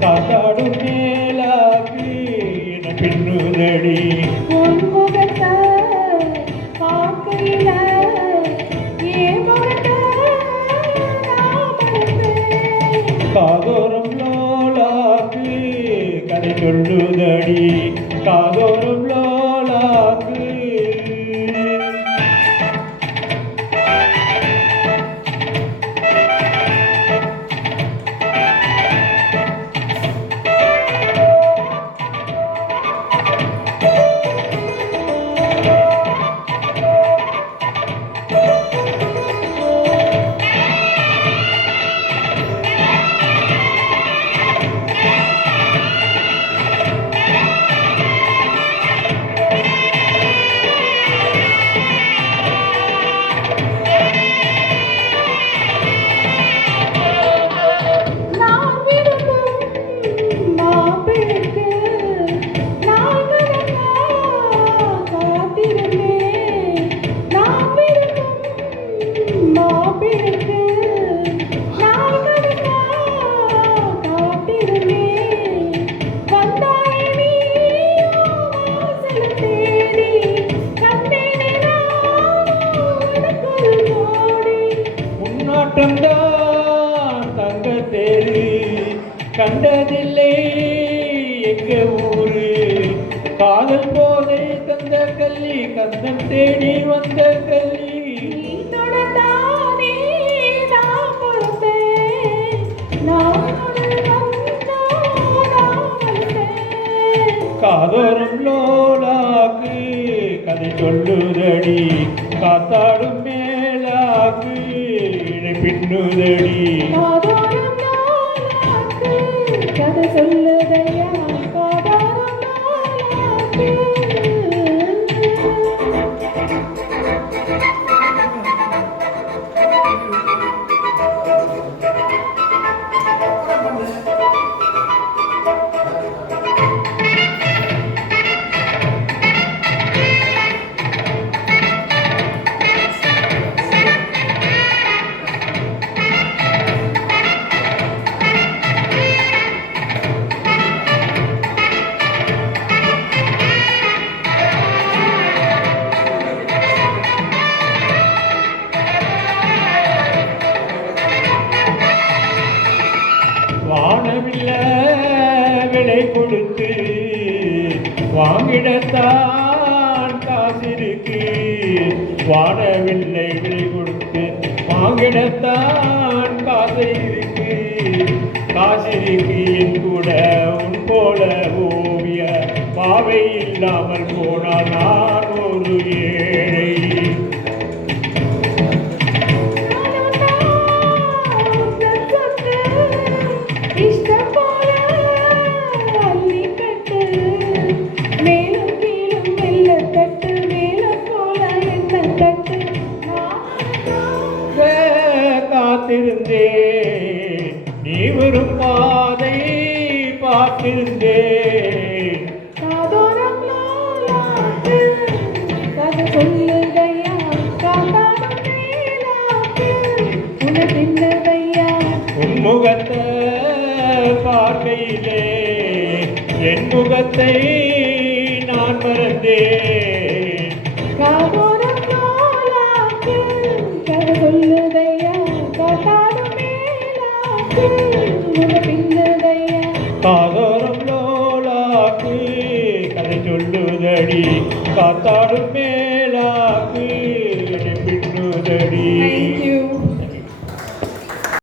காத்தாடும் மேலாக்கு என பின்னுதடி காதோறும் லோலாக்கு கதை சொல்லுதடி காதோறும் லோலாக்கு தங்க தேரு கண்டதில்லை எங்க ஊரு காதல் போதை தந்த கல்லி கந்தன் தேடி வந்த கல்லி காதோறும் லோலாக்கு கதை சொல்லுதடி காத்தாடும் மேலாக்கு பின்னுதடி கதை சொல்லுதையா வானவில்ல விலை கொடுத்து வாங்கிடத்தான் காசிருக்கு வானவில்லை விலை கொடுத்து வாங்கிடத்தான் காசிருக்கு காசிருக்கு என் கூட உன் போல ஓவிய பாவை இல்லாமல் போனால் நான் ஒரு ஏழை காத்திருந்தே நீ வரும் பாதை பார்த்திருந்தே உன்முகத்தை பார்க்கையிலே என் முகத்தை நான் மறந்தேன் காதோறும் லோலாக்கு கதை சொல்லுதடி காத்தாடும் மேலாக்கு பின்னுதடி